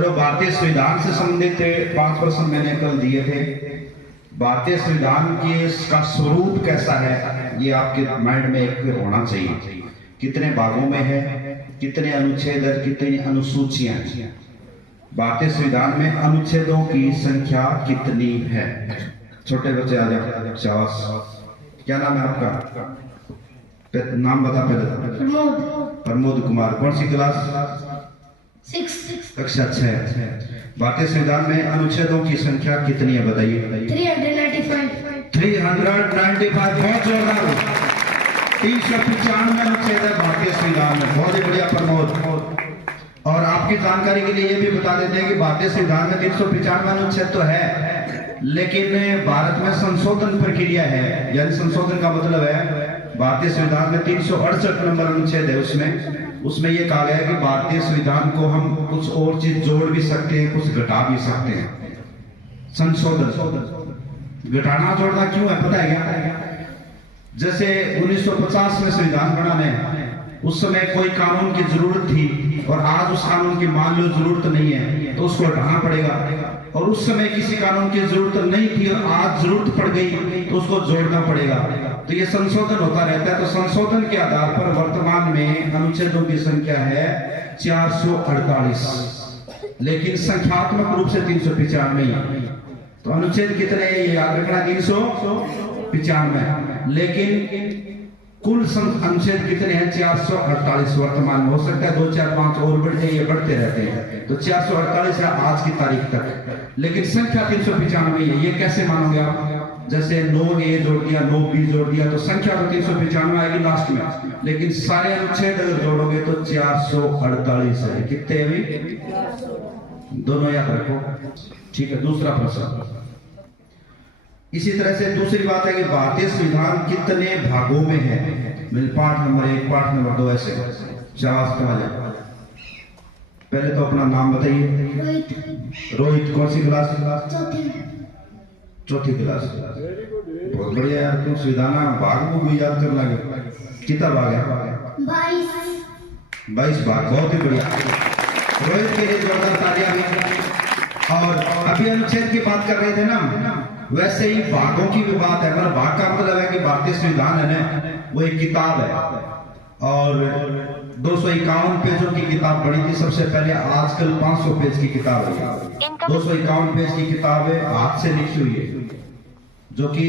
चलो, भारतीय संविधान से संबंधित 5 प्रश्न मैंने कल दिए थे। भारतीय संविधान का स्वरूप कैसा है, ये आपके माइंड में एक होना चाहिए। कितने भागों में है, कितने अनुच्छेद और कितनी अनुसूचियां हैं। भारतीय संविधान में अनुच्छेदों की संख्या कितनी है? छोटे बच्चे आ जाओ। शाबाश। क्या नाम है आपका? नाम बता पहले। प्रमोद कुमार। कौन सी क्लास? 6 कक्षा 6। भारतीय संविधान में अनुच्छेदों की संख्या कितनी है बताइए? 395। बहुत जोरदार। 395 अनुच्छेद है भारतीय संविधान में। बहुत ही बढ़िया प्रमोद। और आपकी जानकारी के लिए ये भी बता देते हैं कि भारतीय संविधान में 395 अनुच्छेद तो है, लेकिन भारत में संशोधन प्रक्रिया है। यानी संशोधन का मतलब है भारतीय संविधान में 368 नंबर अनुच्छेद है। उसमें यह कहा गया है कि भारतीय संविधान को हम कुछ और चीज जोड़ भी सकते हैं, कुछ घटा भी सकते हैं। संशोधन। घटाना जोड़ना क्यों है पता है क्या? जैसे 1950 में संविधान बना है, उस समय कोई कानून की जरूरत थी और आज उस कानून की मान लो जरूरत नहीं है, तो उसको हटाना पड़ेगा। और उस समय किसी कानून की जरूरत नहीं थी और आज जरूरत पड़ गई, तो उसको जोड़ना पड़ेगा। तो ये संशोधन होता रहता है। तो संशोधन के आधार पर वर्तमान में अनुच्छेदों की संख्या है 448, लेकिन संख्यात्मक रूप से 395 है। तो अनुच्छेद कितने हैं ये याद रखना, 395। लेकिन कुल अनुच्छेद कितने हैं? 448 वर्तमान में। हो सकता है 2, 4, 5 और बढ़ जाए, ये बढ़ते रहते हैं। तो 448 है आज की तारीख तक, लेकिन संख्या 395 है। ये कैसे मानोगे आप? जैसे 9A जोड़ दिया, 9B जोड़ दिया, तो संख्या तो 395 आएगी लास्ट में, लेकिन सारे अनुच्छेद अगर जोड़ोगे तो 448 है। कितने अभी? दोनों याद रखो, ठीक है। दूसरा प्रश्न इसी तरह से। दूसरी बात है कि भारतीय संविधान कितने भागों में है? पाठ नंबर 1, पाठ नंबर 2, ऐसे। शाबाश, समझ। पहले तो अपना नाम बताइए। रोहित। कौन सी क्लास? चौथी क्लास। बहुत बढ़िया यार, तुम संविधान भाग को भी याद कर लगे। कितना भाग है? 22 भाग। बहुत ही बढ़िया। रोहित के लिए जोरदार तालियां। और अभी अनुच्छेद की बात कर रहे थे ना, वैसे ही भागों की भी बात है। मतलब भाग का मतलब है कि भारतीय संविधान है ना, वो एक किताब है और 251 पेजों की किताब बनी थी सबसे पहले। आजकल 500 पेज की किताब है। 251 पेज की किताब है, हाथ से लिखी हुई है, जो कि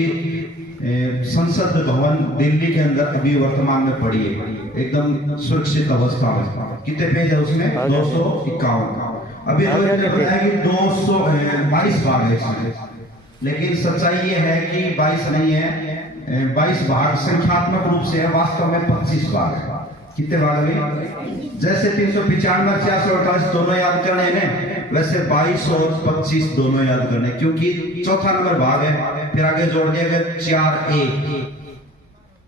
संसद भवन दिल्ली के अंदर अभी वर्तमान में पड़ी है, एकदम सुरक्षित अवस्था में। कितने पेज है उसमें? 251। अभी तो बताया कि 222 भाग है इसमें, लेकिन सच्चाई ये है कि 22 नहीं है, 22 भाग संख्यात्मक रूप से है, वास्तव में 25 भाग है। कितने भाग है? जैसे 395, 448 दोनों याद करने हैं, वैसे 22 और 25 दोनों याद करने, क्योंकि चौथा नंबर भाग है। फिर आगे जोड़ दिया गया 4A,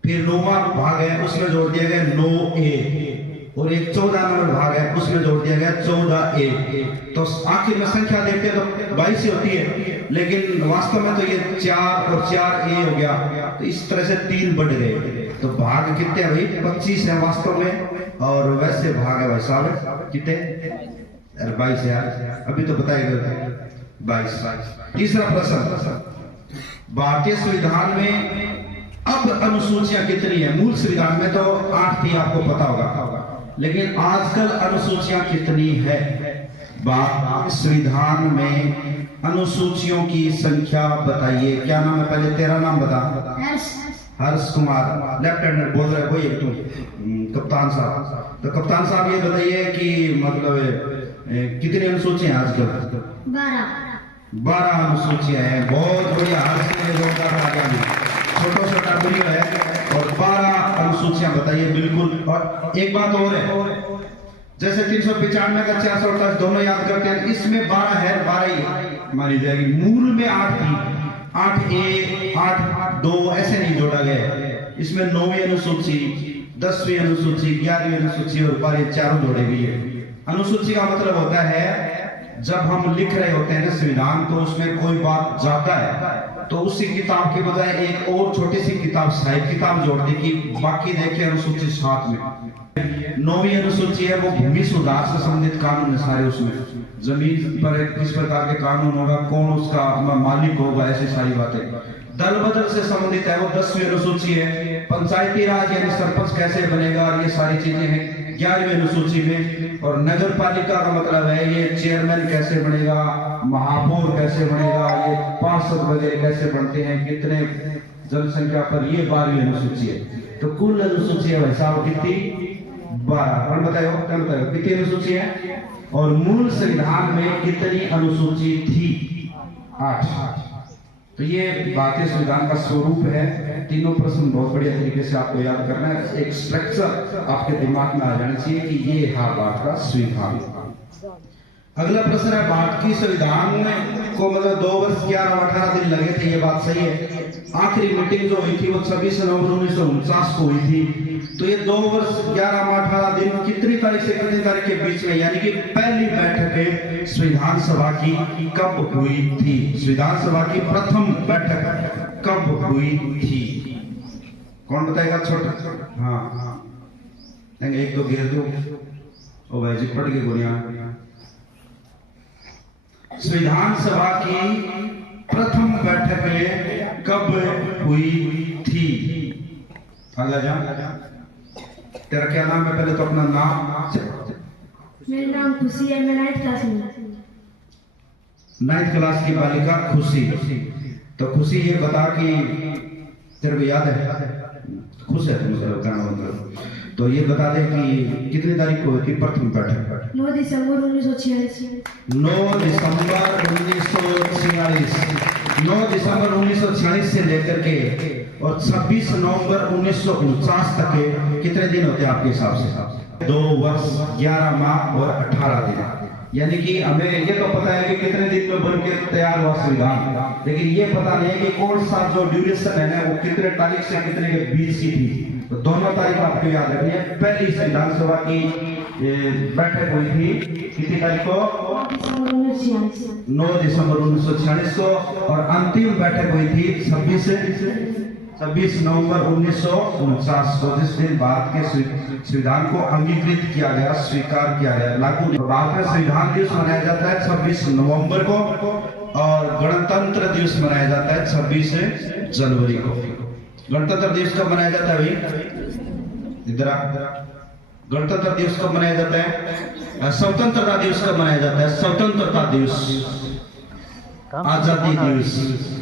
फिर 9वां भाग है, उसमें जोड़ दिया गया 9A, और एक 14 नंबर भाग है, उसमें जोड़ दिया गया 14A। तो आखिर में संख्या देखते हैं तो 22 ही होती है, लेकिन वास्तव में तो ये 4 और 4A हो गया। तो इस तरह से 3 बढ़ गए। तो भाग कितने हैं भाई? 25 है वास्तव में, और वैसे भाग है भाई साहब कितने? 22 है। अभी तो बताएगा 22। तीसरा प्रश्न, भारतीय संविधान में अब अनुसूचियां कितनी है? मूल संविधान में तो 8 थी, आपको पता होगा, लेकिन आजकल अनुसूचियां कितनी है? संविधान में अनुसूचियों की संख्या बताइए। क्या नाम है? पहले तेरा नाम बता। हर्ष कुमार। लेफ्ट हैंडर बोल रहे कोई एक? तुम कप्तान साहब। तो कप्तान साहब ये बताइए कि मतलब कितनी अनुसूचियां हैं आजकल? 12 अनुसूचियां हैं। बहुत बढ़िया। हर्ष के लिए छोटा छोटा वीडियो है और 12 अनुसूचियां बताइए। बिल्कुल। और एक बात और है, जैसे 395 का 448 दोनों याद करते हैं, इसमें 12 है, 12 ही मानी जाएगी। मूल में 8 थी, 8A, 8(2) ऐसे नहीं जोड़ा गया। इसमें 9वीं अनुसूची, 10वीं अनुसूची, 11वीं अनुसूची और 12 चारों जोड़े गए हैं। अनुसूची का मतलब होता है जब हम लिख रहे होते हैं संविधान, तो उसमें कोई बात जाता है, तो उसी किताब के बजाय एक और छोटी सी किताब, साहित्य किताब जोड़ दी कि बाकी देखे अनुसूची साथ में। 9वीं अनुसूची है, वो भूमि सुधार से संबंधित कानून है सारे उसमें। जमीन पर किस प्रकार के कानून होगा, कौन उसका मालिक होगा, ऐसी सारी बातें। दल बदल से संबंधित है वो 10वीं अनुसूची है। पंचायती राज यानी सरपंच कैसे बनेगा और ये सारी चीजें हैं 11वीं अनुसूची में। और नगर पालिका का मतलब है ये चेयरमैन कैसे बनेगा, महापौर कैसे बनेगा, ये पार्षद वगैरह कैसे बनते हैं, कितने जनसंख्या पर, ये 12वीं अनुसूची है। तो कुल अनुसूची है भाई साहब कितनी, 12। और बताओ क्या बताओ कितनी अनुसूची है, और मूल संविधान में कितनी अनुसूची थी, 8। तो ये भारतीय संविधान का स्वरूप है। तीनों प्रश्न बहुत बढ़िया तरीके से आपको याद करना है, एक स्ट्रक्चर आपके दिमाग में आ जाना चाहिए कि ये है भारत का संविधान। अगला प्रश्न है भारत की संविधान में को मतलब 2 वर्ष 11 और 18 दिन लगे थे, ये बात सही है। आखिरी मीटिंग जो हुई थी वो 26 नवंबर 1949 को हुई थी। तो ये 2 वर्ष 11 और 18 दिन कितनी तारीख से कितनी तारीख के बीच में, यानी कि पहली बैठक संविधान सभा की कब हुई थी, संविधान सभा की प्रथम बैठक कब हुई थी, कौन बताएगा? छोटा हाँ एक दो घेर दो ओ भाई जी पढ़ के गोलियां। संविधान सभा की प्रथम बैठक कब हुई थी? आगे जा। तेरा क्या नाम है? पहले तो अपना नाम। मेरा नाम खुशी है, मैं 9th क्लास में। 9th क्लास की बालिका खुशी। तो खुशी ये बता कि तेरे को याद है, खुश है तुम मतलब, तो ये बता दे कि कितनी तारीख को हुई थी प्रथम बैठक? 9 दिसंबर 1946। 9 दिसंबर 1946। 9 दिसंबर 1946 से लेकर के और 26 नवंबर 1949 तक के कितने दिन होते हैं आपके हिसाब से? 2 वर्ष 11 माह और 18 दिन। यानी कि हमें ये तो पता है कि कितने दिन में बन के तैयार हुआ संविधान, लेकिन ये पता नहीं है कि कौन सा जो ड्यूरेशन है ना वो कितने तारीख से कितने के बीच की थी। तो दोनों तारीख आपको याद रखनी है। पहली संविधान सभा की बैठक हुई थी कितनी तारीख को? 9 दिसंबर 1946 को। और अंतिम बैठक हुई थी 26 नवंबर 1949 को, जिस दिन भारत के संविधान को अंगीकृत किया गया, स्वीकार किया गया, लागू। भारत में संविधान दिवस मनाया जाता है 26 नवंबर को और गणतंत्र दिवस मनाया जाता है 26 जनवरी को। गणतंत्र दिवस कब मनाया जाता है भाई? इधर गणतंत्र दिवस कब मनाया जाता है? स्वतंत्रता दिवस कब मनाया जाता है? स्वतंत्रता दिवस, आजादी दिवस।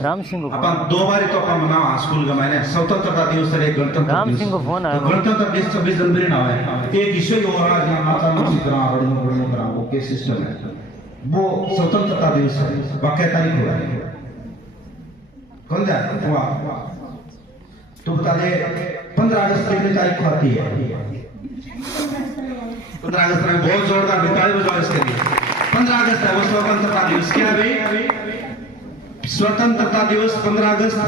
राम सिंह अपन 2 बार तो अपन मना स्कूल का मैंने स्वतंत्रता दिवस और एक गणतंत्र राम दिवस। सिंह को फोन आया। गणतंत्र दिवस 26 जनवरी ना है, एक इशू हो रहा है माता नाम करा बड़ों करा वो के सिस्टम है, वो स्वतंत्रता दिवस है। वाकई तारीख हो रहा है कौन जाए वाह तो बता दे। 15 अगस्त कितनी तारीख को आती है? 15 अगस्त में बहुत जोरदार ताली बजाओ इसके लिए। 15 अगस्त है वो स्वतंत्रता दिवस। क्या भाई? स्वतंत्रता दिवस 15 अगस्त,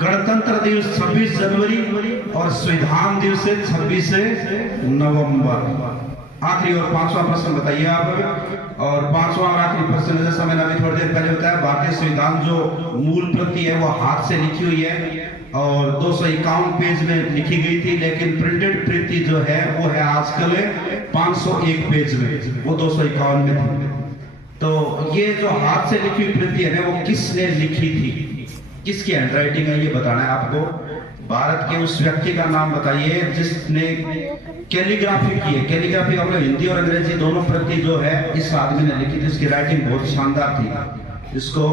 गणतंत्र दिवस 26 जनवरी और संविधान दिवस 26 नवंबर। आखिरी और 5वां प्रश्न बताइए आप। और 5वां और आखिरी प्रश्न जैसा मैंने अभी थोड़ी देर पहले बताया, भारतीय संविधान जो मूल प्रति है वो हाथ से लिखी हुई है और 251 पेज में लिखी गई थी, लेकिन प्रिंटेड प्रति जो है वो है आजकल 501 पेज में, वो 251 में थी। तो ये जो हाथ से लिखी हुई प्रति है ना वो किसने लिखी थी, किसकी हैंडराइटिंग है, ये बताना है आपको। भारत के उस व्यक्ति का नाम बताइए जिसने कैलीग्राफी की है। कैलीग्राफी हम लोग हिंदी और अंग्रेजी दोनों प्रति जो है इस आदमी ने लिखी थी, इसकी राइटिंग बहुत शानदार थी। इसको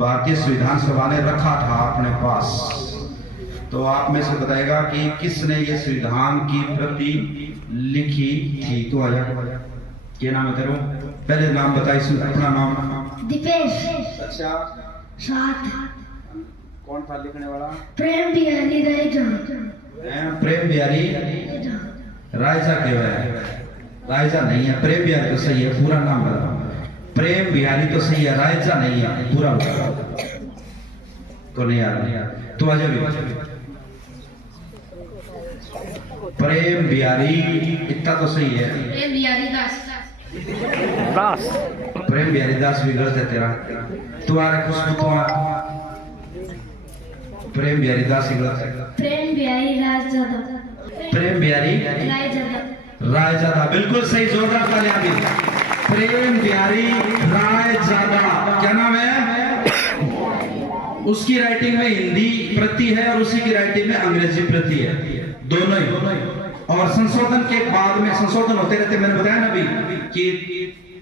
भारतीय संविधान सभा ने रखा था अपने पास। तो आप में से बताएगा कि किसने ये संविधान की प्रति लिखी थी? तो आया क्या नाम है तेरा? पहले नाम बताइए, अपना नाम। दीपेश। अच्छा, 7। कौन था लिखने वाला? प्रेम बिहारी रायजा। प्रेम बिहारी रायजा के रायजा नहीं है, प्रेम बिहारी तो सही है, पूरा नाम बता। प्रेम बिहारी तो सही है, रायजा नहीं है, पूरा बता। तो नहीं यार तो आ जाओ। प्रेम बिहारी इतना तो सही है। प्रेम बिहारी दास। प्रेम बिहारी दास भी गलत है तेरा। तुम्हारे कुछ प्रेम बिहारी दास ही गलत है। प्रेम बिहारी रायजादा। प्रेम बिहारी रायजादा। रायजादा बिल्कुल सही, जोरदार तालियां भी। प्रेम बिहारी राय जादा, क्या नाम है? उसकी राइटिंग में हिंदी प्रति है और उसी की राइटिंग में अंग्रेजी प्रति है, दोनों ही। और संशोधन के बाद में संशोधन होते रहते, मैंने बताया ना अभी कि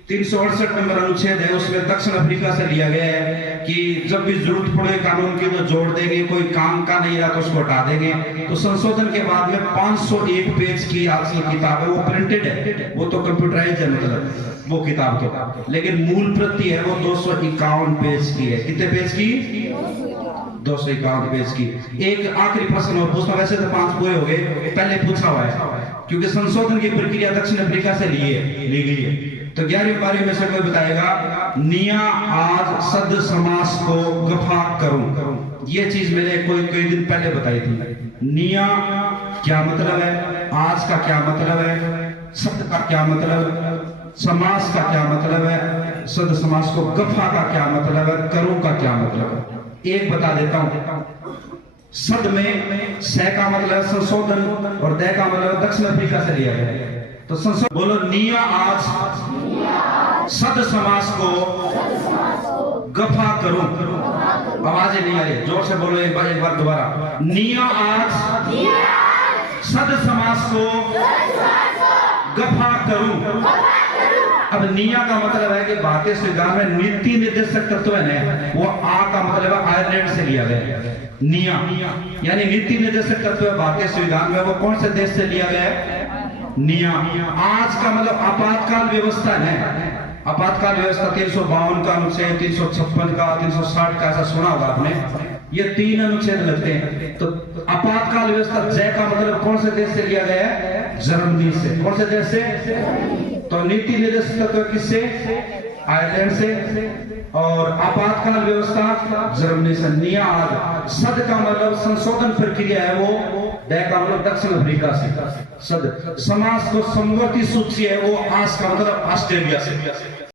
368 नंबर अनुच्छेद है, उसमें दक्षिण अफ्रीका से लिया गया है कि जब भी जरूरत पड़े कानून की तो जोड़ देंगे, कोई काम का नहीं रहा तो उसको हटा देंगे। तो संशोधन के बाद में 501 पेज की आज की किताब है, वो प्रिंटेड है, वो तो कंप्यूटराइज है, मतलब वो किताब तो, लेकिन मूल प्रति है वो 251 पेज की है। कितने पेज की? 251 पेज की। एक आखिरी प्रश्न और पूछना, वैसे तो 5 पूरे हो गए, पहले पूछा हुआ है क्योंकि संशोधन की प्रक्रिया दक्षिण अफ्रीका से ली गई है। तो 11वीं 12वीं में से कोई बताएगा, निया आज सद समास को गफा करूं, ये चीज मैंने कोई दिन पहले बताई थी। निया क्या मतलब है, आज का क्या मतलब है, सद का क्या मतलब है, समास का क्या मतलब है, सद समास को गफा का क्या मतलब है, करूं का क्या मतलब है। एक बता देता हूं, सद में स का मतलब संशोधन और द का मतलब दक्षिण अफ्रीका से लिया गया है। तो संशोधन बोलो, निया आज सद समास को गफा करूं। आवाज नहीं आ रही, जोर से बोलो एक बार दोबारा। निया आज सद समास को गफा करूं। अब निया का मतलब है कि भारतीय संविधान में नीति निर्देशक तत्व है, वो आ का मतलब है आयरलैंड से लिया गया है। निया यानी नीति निर्देशक तत्व है भारतीय संविधान में, वो कौन से देश से लिया गया है? निया। आज का मतलब आपातकाल व्यवस्था है, आपातकाल व्यवस्था 352 का अनुच्छेद, 356 का, 360 का, ऐसा सुना होगा आपने, ये 3 अनुच्छेद लगते हैं। तो आपातकाल व्यवस्था जय का मतलब कौन से देश से लिया गया है? जर्मनी से। कौन से देश से? तो नीति निर्देशक तत्व किससे? आयरलैंड से। और आपातकाल व्यवस्था जर्मनी से। निया आज सद का मतलब संशोधन प्रक्रिया है, वो द का मतलब दक्षिण अफ्रीका से। सद समास को समवर्ती सूची है, वो आज का मतलब ऑस्ट्रेलिया से।